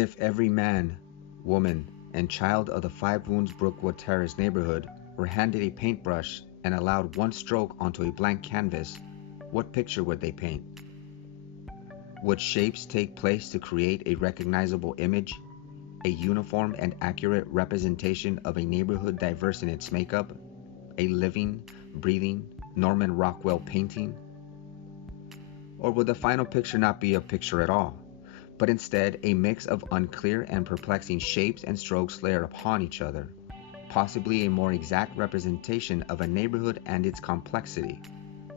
If every man, woman, and child of the Five Wounds Brookwood Terrace neighborhood were handed a paintbrush and allowed one stroke onto a blank canvas, what picture would they paint? Would shapes take place to create a recognizable image, a uniform and accurate representation of a neighborhood diverse in its makeup, a living, breathing Norman Rockwell painting? Or would the final picture not be a picture at all, but instead a mix of unclear and perplexing shapes and strokes layered upon each other, possibly a more exact representation of a neighborhood and its complexity,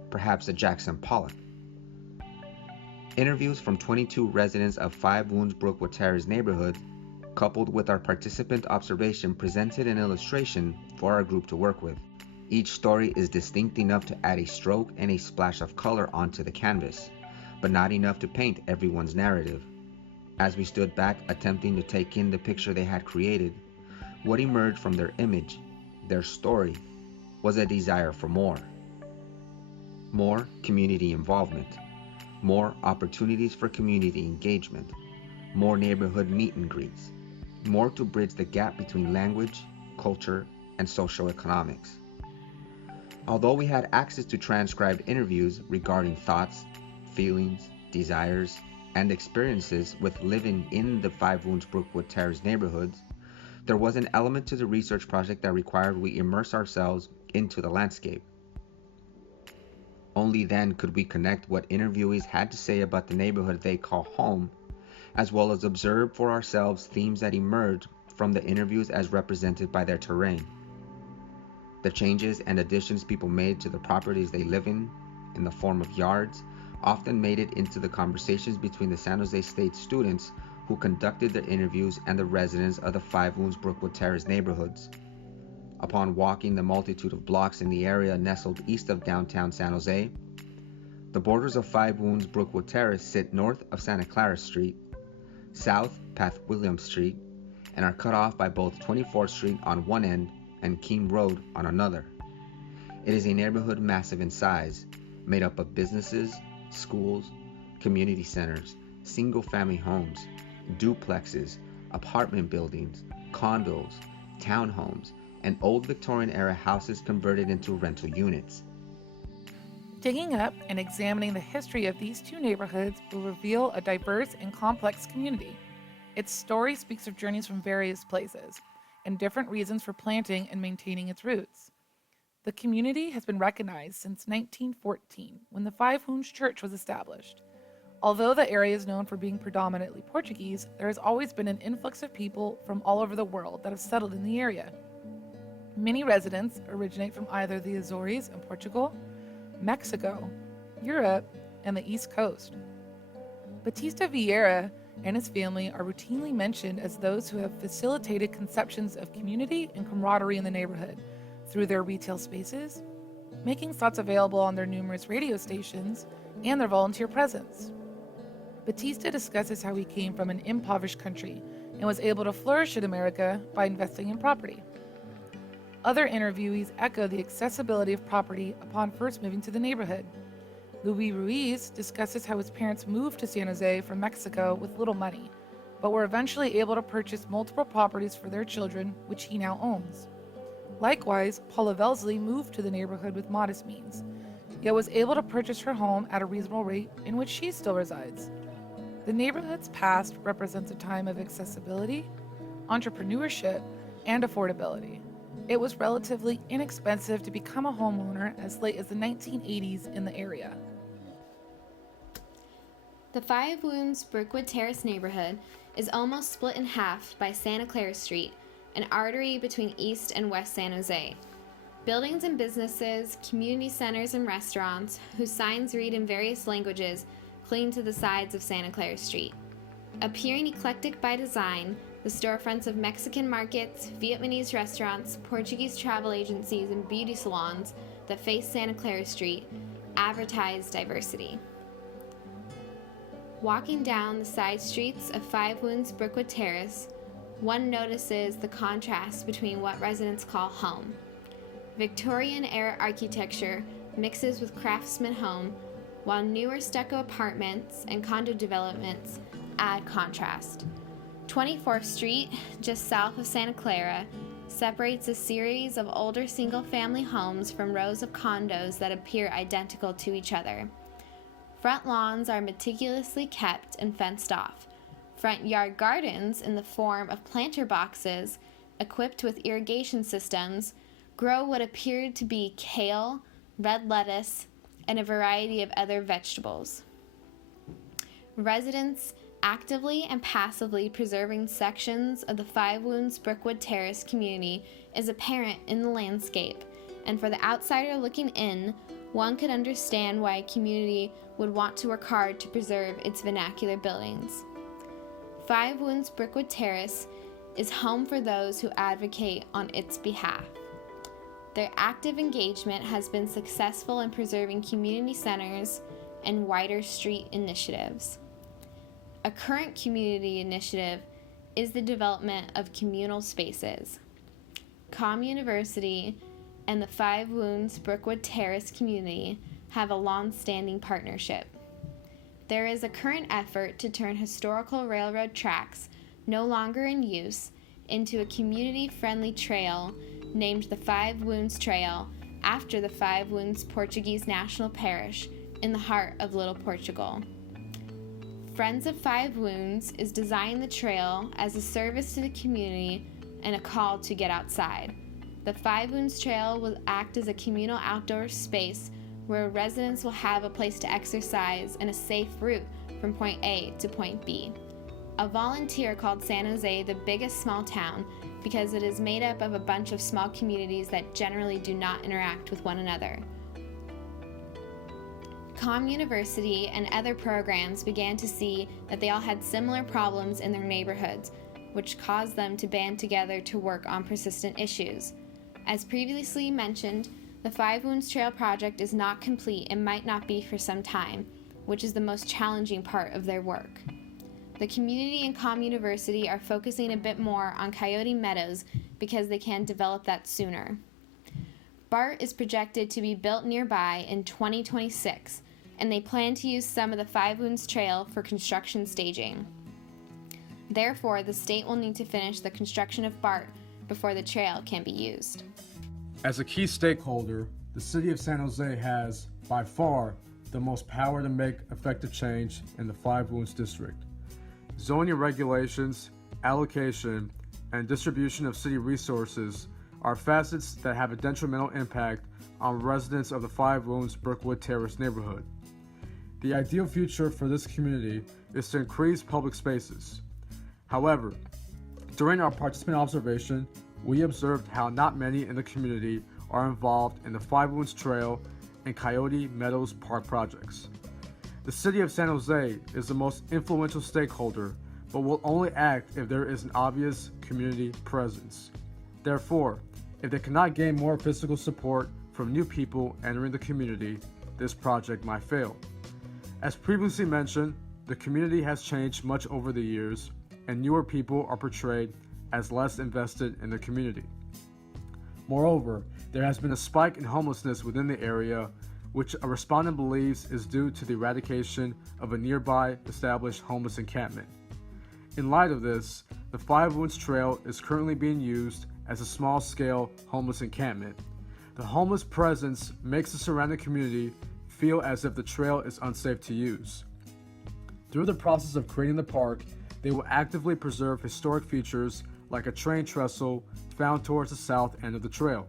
perhaps a Jackson Pollock? Interviews from 22 residents of Five Wounds Brookwood Terrace neighborhood, coupled with our participant observation, presented an illustration for our group to work with. Each story is distinct enough to add a stroke and a splash of color onto the canvas, but not enough to paint everyone's narrative. As we stood back attempting to take in the picture they had created, what emerged from their image, their story, was a desire for more. More community involvement, more opportunities for community engagement, more neighborhood meet and greets, more to bridge the gap between language, culture, and socioeconomics. Although we had access to transcribed interviews regarding thoughts, feelings, desires, and experiences with living in the Five Wounds Brookwood Terrace neighborhoods, there was an element to the research project that required we immerse ourselves into the landscape. Only then could we connect what interviewees had to say about the neighborhood they call home, as well as observe for ourselves themes that emerged from the interviews as represented by their terrain. The changes and additions people made to the properties they live in the form of yards, often made it into the conversations between the San Jose State students who conducted the interviews and the residents of the Five Wounds Brookwood Terrace neighborhoods. Upon walking the multitude of blocks in the area nestled east of downtown San Jose, the borders of Five Wounds Brookwood Terrace sit north of Santa Clara Street, south past Williams Street, and are cut off by both 24th Street on one end and Keene Road on another. It is a neighborhood massive in size, made up of businesses, schools, community centers, single-family homes, duplexes, apartment buildings, condos, townhomes, and old Victorian-era houses converted into rental units. Digging up and examining the history of these two neighborhoods will reveal a diverse and complex community. Its story speaks of journeys from various places and different reasons for planting and maintaining its roots. The community has been recognized since 1914, when the Five Wounds Church was established. Although the area is known for being predominantly Portuguese, there has always been an influx of people from all over the world that have settled in the area. Many residents originate from either the Azores in Portugal, Mexico, Europe, and the East Coast. Batista Vieira and his family are routinely mentioned as those who have facilitated conceptions of community and camaraderie in the neighborhood through their retail spaces, making slots available on their numerous radio stations, and their volunteer presence. Batista discusses how he came from an impoverished country and was able to flourish in America by investing in property. Other interviewees echo the accessibility of property upon first moving to the neighborhood. Luis Ruiz discusses how his parents moved to San Jose from Mexico with little money, but were eventually able to purchase multiple properties for their children, which he now owns. Likewise, Paula Velsley moved to the neighborhood with modest means, yet was able to purchase her home at a reasonable rate in which she still resides. The neighborhood's past represents a time of accessibility, entrepreneurship, and affordability. It was relatively inexpensive to become a homeowner as late as the 1980s in the area. The Five Wounds Brookwood Terrace neighborhood is almost split in half by Santa Clara Street, an artery between East and West San Jose. Buildings and businesses, community centers and restaurants, whose signs read in various languages, cling to the sides of Santa Clara Street. Appearing eclectic by design, the storefronts of Mexican markets, Vietnamese restaurants, Portuguese travel agencies, and beauty salons that face Santa Clara Street advertise diversity. Walking down the side streets of Five Wounds Brookwood Terrace, one notices the contrast between what residents call home. Victorian-era architecture mixes with craftsman home, while newer stucco apartments and condo developments add contrast. 24th Street, just south of Santa Clara, separates a series of older single-family homes from rows of condos that appear identical to each other. Front lawns are meticulously kept and fenced off. Front yard gardens, in the form of planter boxes equipped with irrigation systems, grow what appeared to be kale, red lettuce, and a variety of other vegetables. Residents actively and passively preserving sections of the Five Wounds Brookwood Terrace community is apparent in the landscape, and for the outsider looking in, one could understand why a community would want to work hard to preserve its vernacular buildings. Five Wounds Brookwood Terrace is home for those who advocate on its behalf. Their active engagement has been successful in preserving community centers and wider street initiatives. A current community initiative is the development of communal spaces. CommUniverCity and the Five Wounds Brookwood Terrace community have a long-standing partnership. There is a current effort to turn historical railroad tracks, no longer in use, into a community-friendly trail named the Five Wounds Trail after the Five Wounds Portuguese National Parish in the heart of Little Portugal. Friends of Five Wounds is designing the trail as a service to the community and a call to get outside. The Five Wounds Trail will act as a communal outdoor space where residents will have a place to exercise and a safe route from point A to point B. A volunteer called San Jose the biggest small town because it is made up of a bunch of small communities that generally do not interact with one another. CommUniverCity and other programs began to see that they all had similar problems in their neighborhoods, which caused them to band together to work on persistent issues. As previously mentioned, the Five Wounds Trail project is not complete and might not be for some time, which is the most challenging part of their work. The community and CommUniverCity are focusing a bit more on Coyote Meadows because they can develop that sooner. BART is projected to be built nearby in 2026, and they plan to use some of the Five Wounds Trail for construction staging. Therefore, the state will need to finish the construction of BART before the trail can be used. As a key stakeholder, the City of San Jose has, by far, the most power to make effective change in the Five Wounds District. Zoning regulations, allocation, and distribution of city resources are facets that have a detrimental impact on residents of the Five Wounds Brookwood Terrace neighborhood. The ideal future for this community is to increase public spaces. However, during our participant observation, we observed how not many in the community are involved in the Five Wounds Trail and Coyote Meadows Park projects. The City of San Jose is the most influential stakeholder, but will only act if there is an obvious community presence. Therefore, if they cannot gain more physical support from new people entering the community, this project might fail. As previously mentioned, the community has changed much over the years, and newer people are portrayed as less invested in the community. Moreover, there has been a spike in homelessness within the area, which a respondent believes is due to the eradication of a nearby established homeless encampment. In light of this, the Five Wounds Trail is currently being used as a small-scale homeless encampment. The homeless presence makes the surrounding community feel as if the trail is unsafe to use. Through the process of creating the park, they will actively preserve historic features like a train trestle found towards the south end of the trail.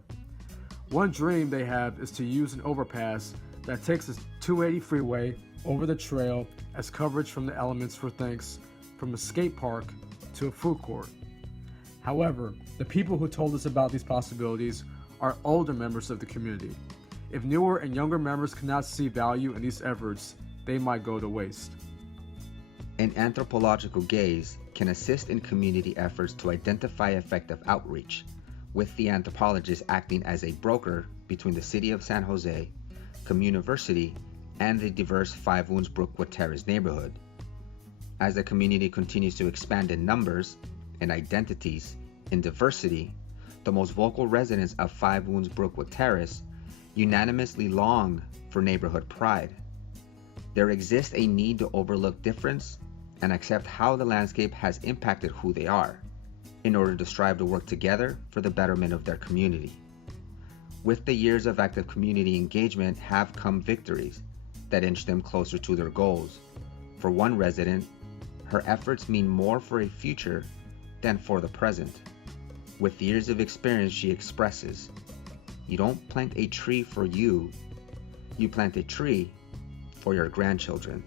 One dream they have is to use an overpass that takes the 280 freeway over the trail as coverage from the elements for things from a skate park to a food court. However, the people who told us about these possibilities are older members of the community. If newer and younger members cannot see value in these efforts, they might go to waste. An anthropological gaze can assist in community efforts to identify effective outreach, with the anthropologist acting as a broker between the City of San Jose, CommUniverCity, and the diverse Five Wounds Brookwood Terrace neighborhood. As the community continues to expand in numbers, in identities, in diversity, the most vocal residents of Five Wounds Brookwood Terrace unanimously long for neighborhood pride. There exists a need to overlook difference and accept how the landscape has impacted who they are, in order to strive to work together for the betterment of their community. With the years of active community engagement have come victories that inch them closer to their goals. For one resident, her efforts mean more for a future than for the present. With years of experience, she expresses, "You don't plant a tree for you, you plant a tree for your grandchildren."